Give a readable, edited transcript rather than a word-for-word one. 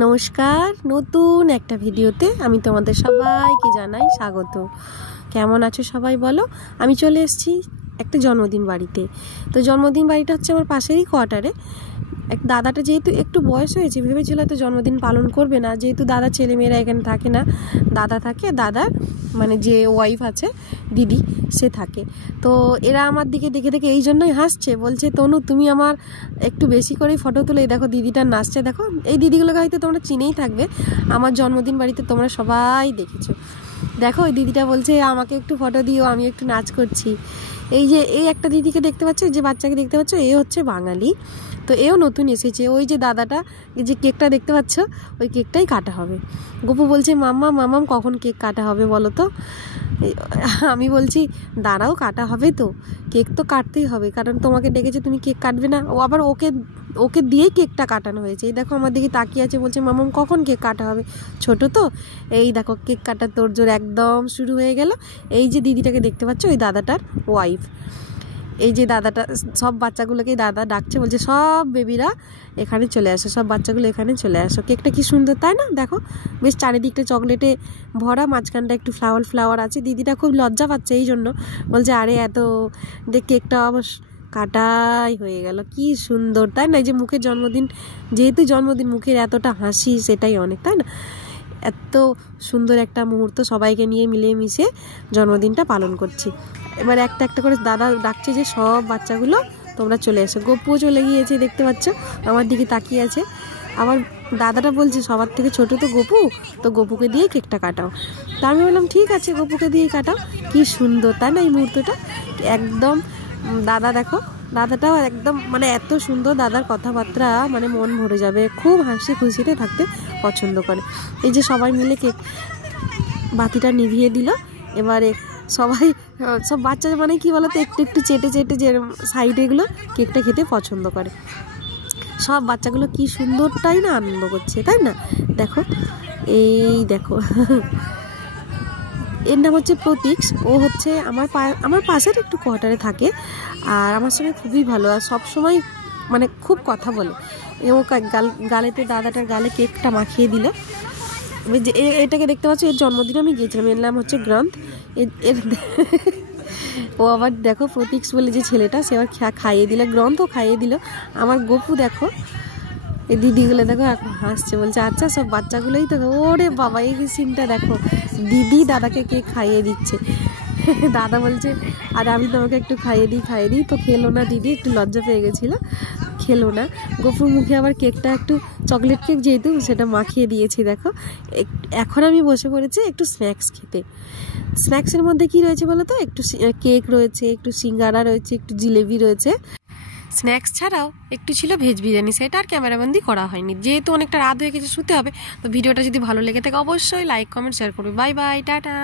নমস্কার, নতুন একটা ভিডিওতে আমি তোমাদের সবাইকে জানাই স্বাগত। কেমন আছো সবাই বলো? আমি চলে এসেছি একটা জন্মদিন বাড়িতে। তো জন্মদিন বাড়িটা হচ্ছে আমার পাশেরই কোয়ার্টারে। এক দাদাটা যেহেতু একটু বয়স হয়েছে, ভেবেছিল হয়তো জন্মদিন পালন করবে না, যেহেতু দাদা ছেলেমেয়েরা এখানে থাকে না, দাদা থাকে, দাদার মানে যে ওয়াইফ আছে দিদি সে থাকে। তো এরা আমার দিকে দেখে দেখে এই জন্যই হাসছে, বলছে তনু তুমি আমার একটু বেশি করেই ফটো তুলে। দেখো দিদিটা নাচছে, দেখো এই দিদিগুলোকে হয়তো তোমরা চিনেই থাকবে, আমার জন্মদিন বাড়িতে তোমরা সবাই দেখেছো। দেখো ওই দিদিটা বলছে আমাকে একটু ফটো দিও, আমি একটু নাচ করছি। এই যে এই একটা দিদিকে দেখতে পাচ্ছ, যে বাচ্চাকে দেখতে পাচ্ছ, এ হচ্ছে বাঙালি। তো এও নতুন এসেছে। ওই যে দাদাটা যে কেকটা দেখতে পাচ্ছ, ওই কেকটাই কাটা হবে। গপু বলছে মাম্মাম কখন কেক কাটা হবে বলো তো? আমি বলছি দাঁড়াও, কাটা হবে তো, কেক তো কাটতেই হবে, কারণ তোমাকে ডেকেছে, তুমি কেক কাটবে না? ও আবার ওকে দিয়েই কেকটা কাটানো হয়েছে। এই দেখো আমার দিকে তাকিয়ে আছে, বলছে মাম্মাম কখন কেক কাটা হবে? ছোট তো, এই দেখো কেক কাটার তোড়জোড় একদম শুরু হয়ে গেল। এই যে দিদিটাকে দেখতে পাচ্ছ, ওই দাদাটার ওয়াইফ। এই যে দাদাটা সব বাচ্চাগুলোকে দাদা ডাকছে, বলছে সব বেবিরা এখানে চলে আসো, সব বাচ্চাগুলো এখানে চলে আসো। কেকটা কি সুন্দর তাই না? দেখো বেশ চারিদিকটা চকলেটে ভরা, মাঝখানটা একটু ফ্লাওয়ার আছে। দিদিটা খুব লজ্জা পাচ্ছে, এই জন্য বলছে আরে এত দেখ, কেকটা অবশ্য কাটাই হয়ে গেল। কি সুন্দর তাই না? এই যে মুখের জন্মদিন, যেহেতু জন্মদিন, মুখের এতটা হাসি সেটাই অনেক, তাই না? এত সুন্দর একটা মুহূর্ত, সবাইকে নিয়ে মিলেমিশে জন্মদিনটা পালন করছি। এবার একটা একটা করে দাদা ডাকছে যে সব বাচ্চাগুলো তোমরা চলে এসো। গপুও চলে গিয়েছে, দেখতে পাচ্ছ আমার দিকে তাকিয়ে আছে। আবার দাদাটা বলছে সবার থেকে ছোট তো গপু, তো গপুকে দিয়ে কেকটা কাটাও। তা আমি বললাম ঠিক আছে, গপুকে দিয়ে কাটাও। কি সুন্দর তাই না এই মুহূর্তটা? একদম দাদা দেখো, দাদাটাও একদম মানে এত সুন্দর, দাদার কথাবার্তা মানে মন ভরে যাবে, খুব হাসি খুশিতে থাকতে পছন্দ করে। এই যে সবাই মিলে কেক বাতিটা নিভিয়ে দিল। এবারে সবাই, সব বাচ্চা মানে কি বলতো, একটু একটু চেটে চেটে যে সাইডেগুলো কেকটা খেতে পছন্দ করে। সব বাচ্চাগুলো কি সুন্দরটাই না আনন্দ করছে, তাই না? দেখো এই দেখো এর নাম হচ্ছে প্রতীক্ষ। ও হচ্ছে আমার পাশের একটু কোয়ার্টারে থাকে, আর আমার সঙ্গে খুবই ভালো, আর সবসময় মানে খুব কথা বলে। ও গালেতে, দাদাটার গালে কেকটা মাখিয়ে দিল। যে এটাকে দেখতে পাচ্ছ, এর জন্মদিনে আমি গিয়েছিলাম। এর নাম হচ্ছে গ্রন্থ। এর ও আবার দেখো প্রতীক্ষ বলে যে ছেলেটা, সে আবার খাইয়ে দিল, গ্রন্থও খাইয়ে দিল। আমার গপু দেখো, এই দিদিগুলো দেখো এখন হাসছে, বলছে আচ্ছা সব বাচ্চাগুলোই তো। ওরে বাবা, এই সিনটা দেখো, দিদি দাদাকে কেক খাইয়ে দিচ্ছে। দাদা বলছে আর আমি তোমাকে একটু খাইয়ে দিই, তো খেলো না দিদি, একটু লজ্জা পেয়ে গেছিলো, খেলো না। গপুর মুখে আবার কেকটা একটু চকলেট কেক যেহেতু, সেটা মাখিয়ে দিয়েছি। দেখো এখন আমি বসে পড়েছি একটু স্ন্যাক্স খেতে। স্ন্যাক্সের মধ্যে কি রয়েছে বলো তো? একটু কেক রয়েছে, একটু সিঙ্গারা রয়েছে, একটু জিলেবি রয়েছে। স্ন্যাক্স ছাড়াও একটু ছিল ভেজ বিরিয়ানি, সেটা আর ক্যামেরাবন্দি করা হয়নি, যেহেতু অনেকটা রাত হয়ে গেছে, শুতে হবে। তো ভিডিওটা যদি ভালো লেগে থাকে অবশ্যই লাইক, কমেন্ট, শেয়ার করবে। Bye bye, tata.